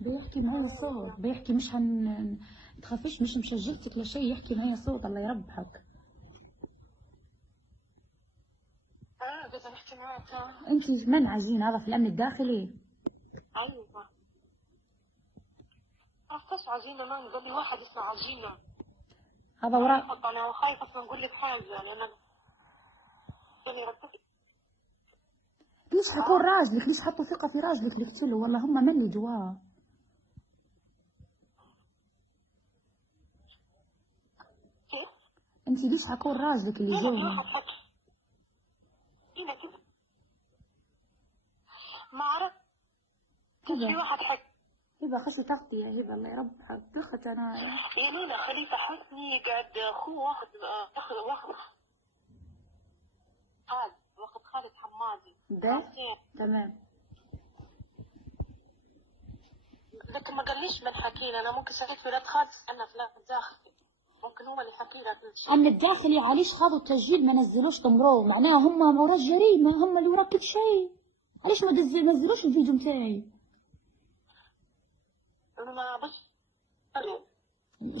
بيحكي معايا صوت، بيحكي مش تخافيش، مش مشجعتك لشيء، يحكي معايا صوت الله يربحك. بدنا نحكي معك. انت من عايزين هذا في الامن الداخلي؟ ايوه عرفتش عايزيننا، ما نقول لي واحد اسمه عايزيننا هذا وراء. انا خايفه اصلا نقول لك حاجه، يعني انا يعني ركزت. ليش حكون راجلك؟ ليش حطوا ثقة في راجلك اللي قتلوا؟ والله هم من اللي جواه. كيف؟ انت ليش حكون راجلك اللي جوا؟ ما عرفت. في واحد حكي. هبة خشي تغطي يا هبة الله يربحك، دخت انا يا نونا خليفة حسني قاعد اخوه واخد خالد حمادي. ده تمام. لكن ما قاليش من حكينا، انا ممكن سألت ولاد خالد انا في الداخلي، ممكن هو اللي حكي لك. أمن الداخلي علاش خاضوا التسجيل ما نزلوش تمروه؟ معناها هم ورا الجريمة، هم اللي ورا كل شيء. علاش ما نزلوش الفيديو متاعي؟ ما بس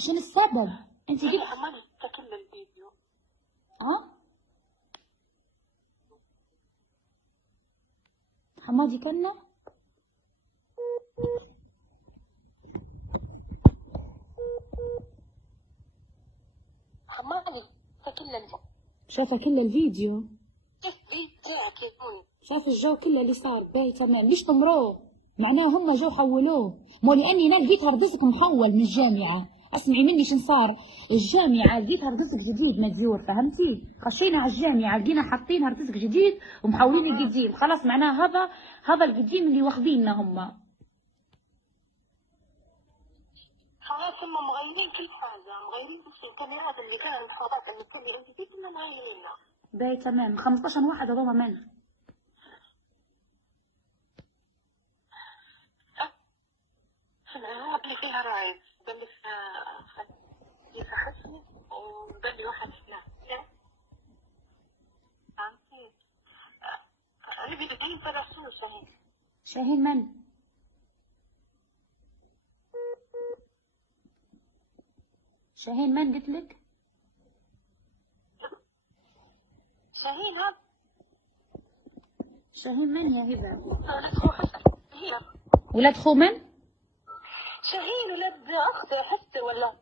شنو السبب؟ انت قلت حمادي كل الفيديو. حمادي كنا حمادي كل الفيديو، شاف كل الفيديو، شاف الجو كله اللي صار. باي تمام. ليش تمروه؟ معناه هم جو حولوه. مو لاني انا لقيت هارد ديسك محول من الجامعه. اسمعي مني شن صار. الجامعه لقيت هارد ديسك جديد مديور، فهمتي؟ خشينا على الجامعه لقينا حاطين هارد ديسك جديد ومحولين القديم. خلاص معناه هذا القديم اللي واخذينه هم. خلاص هم مغيرين كل حاجه، مغيرين بس الكاميرات اللي كانت الانتخابات اللي كلها مغيرينها. باي تمام. 15 واحد هذول من؟ اللي فيها رايد، اللي فيها حسني، وبدي واحد هناك. فهمتي؟ أنا بدي أقول فرحتني شاهين. شاهين من؟ شاهين من قلت لك؟ شاهين هذا. شاهين من يا هبة؟ ولد خو حسن. ولاد خو من؟ شاهين ولد أخته حتى ولا؟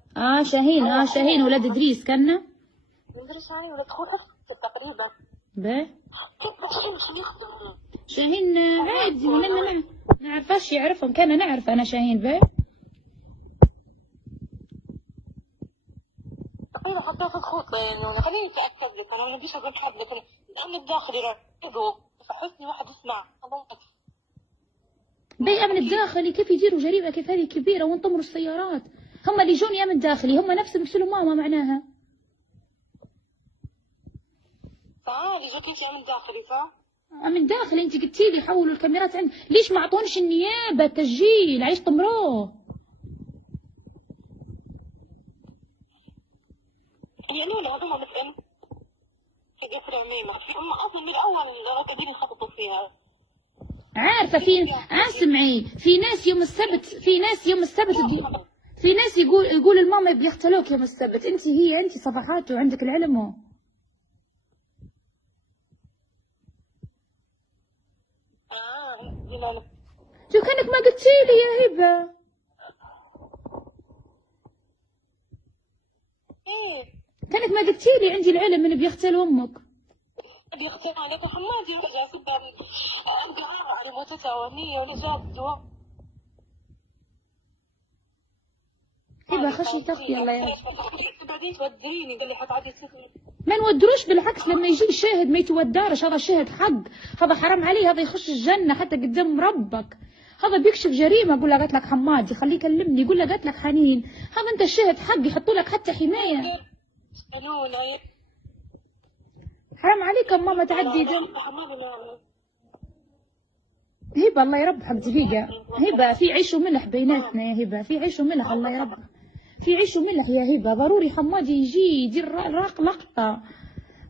شاهين. شاهين ولد إدريس كنا؟ مدري شاهين ولد خو حسن تقريبا. باهي. كيف شاهين يخدم؟ شاهين عادي مننا نعرفاش يعرفهم، كان نعرف أنا شاهين. باهي. تقريبا حطيت الخوط يعني خليني أتأكد لك، أنا ما بديش أقول حد لكن الأمن الداخلي ركبوا فحسني واحد اسمع. باهي أمن الداخلي كيف يديروا جريمة كيف هذه كبيرة وانطمروا السيارات؟ هم اللي جوني أمن داخلي، هم نفسهم يقتلوا ماما معناها. تعالي جاكي أمن داخلي صح؟ أمن داخلي أنت قلتي لي حولوا الكاميرات عند، ليش ما أعطونيش النيابة تسجيل؟ عايش طمروه. يعني ولا هذول مثلا في قصر عميمة، هم أصلا من الأول قاعدين يخططوا فيها. عارفة اسمعي، في ناس يوم السبت في ناس يقول الماما بيقتلوك يوم السبت. انت صفحات وعندك العلم. شو كانك ما قلتي لي يا هبة؟ كانك ما قلتي لي عندي العلم من بيقتل امك. بيقتل عليك حمادي وجا سبب ابقى على موتتها وهي ولا جاب دواء. هبة خشي تخفي الله يعافيك. بعدين تودريني قال لي حتعدي ما نودروش، بالعكس لما يجي الشاهد ما يتودارش. هذا شاهد حق، هذا حرام عليه، هذا يخش الجنة حتى قدام ربك. هذا بيكشف جريمة. قول له قالت لك حمادي خليه يكلمني، قول له قالت لك حنين. هذا انت الشاهد حق، يحطوا لك حتى حماية. حرام عليك ماما تعدي دم. هبة الله يربحك دقيقة. هبة في عيش وملح بيناتنا يا هبة، في عيش وملح الله يربحك، في عيش وملح يا هبة. ضروري حمادي يجي يدير لقطة.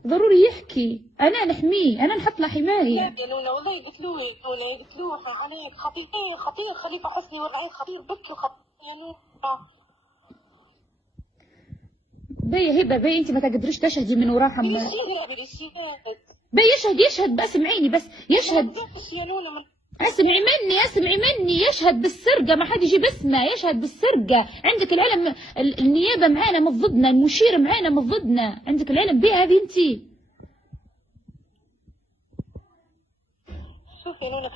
ضروري يحكي، انا نحميه، انا نحط له حمايه. يا نونا والله قتلوه يا نونا، قتلوه عليك خطير خطير، خليفه حسني والرعيل خطير، بكي خطير يا نونا. بي هبه بي انت ما تقدريش تشهدي من وراه حماد. بي يشهد بس اسمعيني بس يشهد. اسمعي مني يشهد بالسرقه، ما حد يجيب اسمه، يشهد بالسرقه. عندك العلم، النيابه معانا مش ضدنا، المشير معانا مش ضدنا، عندك العلم بها هذه انت. شوفي يا نونا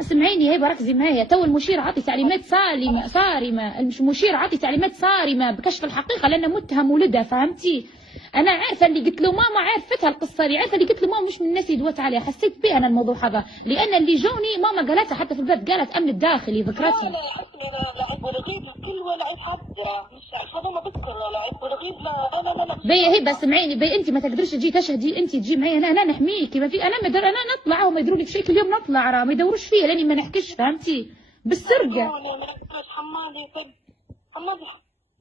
اسمعيني هبه ركزي معايا، تو المشير عطي تعليمات صارمه، المشير عطي تعليمات صارمه بكشف الحقيقه لانه متهم ولدها، فهمتي؟ انا عارفه اللي قلت له ماما، عرفتها القصه دي، عارفه اللي قلت له ماما مش من الناس اللي دوت عليها، حسيت بها انا الموضوع هذا، لان اللي جوني ماما قالتها حتى في البيت، قالت امن الداخلي ذكرتها. لا حسني لعب ورغيب الكل ولعب حضره، مش هذا ما بذكر لعب ورغيب، لا بي هبه اسمعيني بي، انت ما تقدريش تجي تشهدي، انت تجي معي انا نحميكي، ما في انا ما انا نطلع وما يدروني بشيء، كل يوم نطلع راه ما يدوروش فيا لاني ما نحكيش، فهمتي؟ بالسرقه.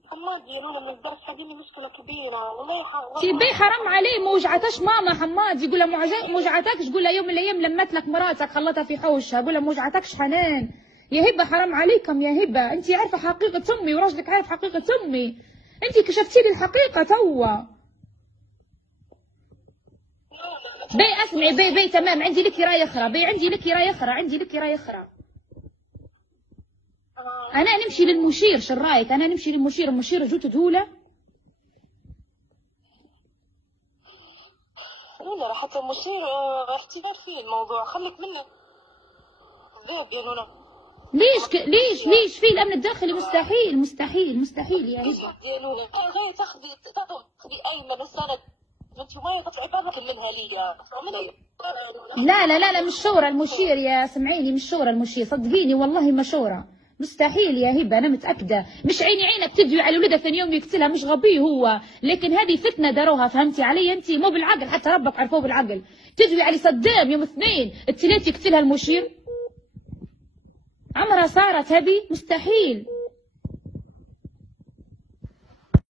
حمادي يا نونا ما نقدرش، هذه مشكله كبيره والله. تبي حرام عليه، ما وجعتش ماما حمادي، يقول لها ما وجعتكش، قول لها يوم من الايام لمت لك مراتك خلتها في حوشها، قول لها ما وجعتكش حنان يا هبه، حرام عليكم يا هبه، انت عارفه حقيقه امي وراجلك عارف حقيقه امي، انت كشفتي لي الحقيقه توا. بي اسمعي بي تمام، عندي لك راي اخرى بي، عندي لك راي اخرى. انا نمشي للمشير، شو رايك؟ انا نمشي للمشير، المشير جو تدهوله. نونا حتى المشير احتمال فيه الموضوع، خليك منه ذيب يا نونا. ليش في الامن الداخلي؟ مستحيل يا هبه يا نونا، غير تاخذي ايمن السند، انت وين تطلعي برا منها ليا. لا مش شورى المشير يا سمعيني، مش شورى المشير، صدقيني والله ما شورى، مستحيل يا هبه، انا متاكده، مش عينك تدوي على ولدها ثاني يوم يقتلها، مش غبي هو، لكن هذه فتنه داروها، فهمتي علي انت؟ مو بالعقل، حتى ربك عرفوه بالعقل، تدوي على صدام يوم اثنين الثلاث يقتلها المشير، عمرها صارت هذه؟ مستحيل.